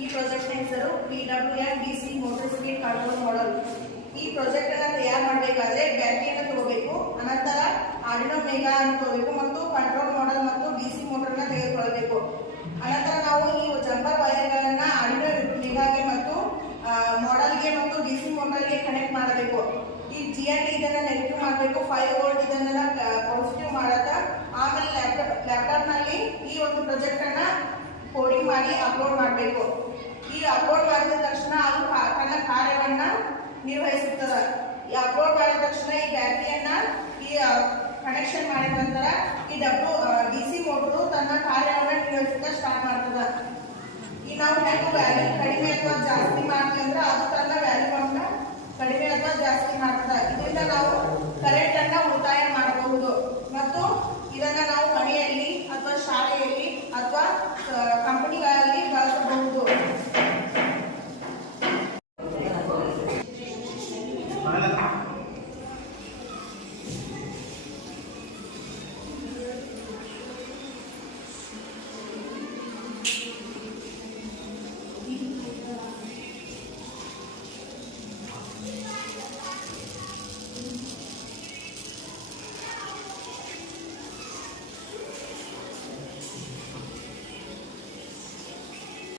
ಈ ಪ್ರಾಜೆಕ್ಟ್ ಹೆಸರು PWM DC motor speed control model. ಈ ಪ್ರಾಜೆಕ್ಟ್ ಅನ್ನು ತಯಾರು ಮಾಡಬೇಕಾದ್ರೆ ಬ್ಯಾಟರಿಯನ್ನು ತಗೋಬೇಕು, ಅನಂತರ ಆರ್ಡಿನೋ ಮೆಗಾ ಅನ್ನು ತಗೋಬೇಕು ಮತ್ತು ಕಂಟ್ರೋಲ್ ಮಾಡೆಲ್ ಮತ್ತು DC ಮೋಟರ್ನ ತೆಗೆದುಕೊಳ್ಳಬೇಕು. ಅನಂತರ ನಾವು ಈ ಜಂಪರ್ ವೈರ್ಗಳನ್ನ ಆರ್ಡಿನೋ ಮೆಗಾಗೆ ಮತ್ತು ಮಾಡೆಲ್ಗೆ ಮತ್ತು DC ಮೋಟರ್ಗೆ ಕನೆಕ್ಟ್ ಮಾಡಬೇಕು. ಈ GND ಇದನ್ನ ನೆಗೆಟಿವ್ ಮಾಡಬೇಕು, 5 ವೋಲ್ಟ್ ಇದನ್ನ ಪಾಸಿಟಿವ್ ಮಾಡತ್ತ. ಆಮೇಲೆ ಲ್ಯಾಪ್ಟಾಪ್ ನಲ್ಲಿ ಈ ಒಂದು ಪ್ರಾಜೆಕ್ಟ್ ಅನ್ನ ಕೋಡಿಂಗ್ ಮಾಡಿ ಅಪ್ಲೋಡ್ ಮಾಡಬೇಕು. ಈ ಅಪ್ಲೋಡ್ ಮಾಡಿದ ತಕ್ಷಣ ಅದು ತನ್ನ ಕಾರ್ಯವನ್ನ ನಿರ್ವಹಿಸುತ್ತದೆ. ಈ ಅಪ್ಲೋಡ್ ಮಾಡಿದ ತಕ್ಷಣ ಈ ಬ್ಯಾಟರಿಯನ್ನ ಈ ಕನೆಕ್ಷನ್ ಮಾಡಿದ ನಂತರ ಈ DC ಮೋಟರ್ ತನ್ನ ಕಾರ್ಯವನ್ನ ನಿರ್ವಹಿಸಕ್ಕೆ ಸ್ಟಾರ್ಟ್ ಮಾಡ್ತದ. ಈ ನಾವು ಹೆಂಗ್ ವ್ಯಾಲ್ಯೂ ಕಡಿಮೆ ಅಥವಾ ಜಾಸ್ತಿ ಮಾಡ್ತೀವಿ ಅಂದ್ರೆ ಅದು ತನ್ನ ವ್ಯಾಲ್ಯೂವನ್ನ ಕಡಿಮೆ ಅಥವಾ ಜಾಸ್ತಿ ಮಾಡ್ತದ. ಇದರಿಂದ ನಾವು ಕರೆಂಟ್ ಅನ್ನ ಉಳಿತಾಯ ಮಾಡಬಹುದು ಮತ್ತು ಇದನ್ನ ನಾವು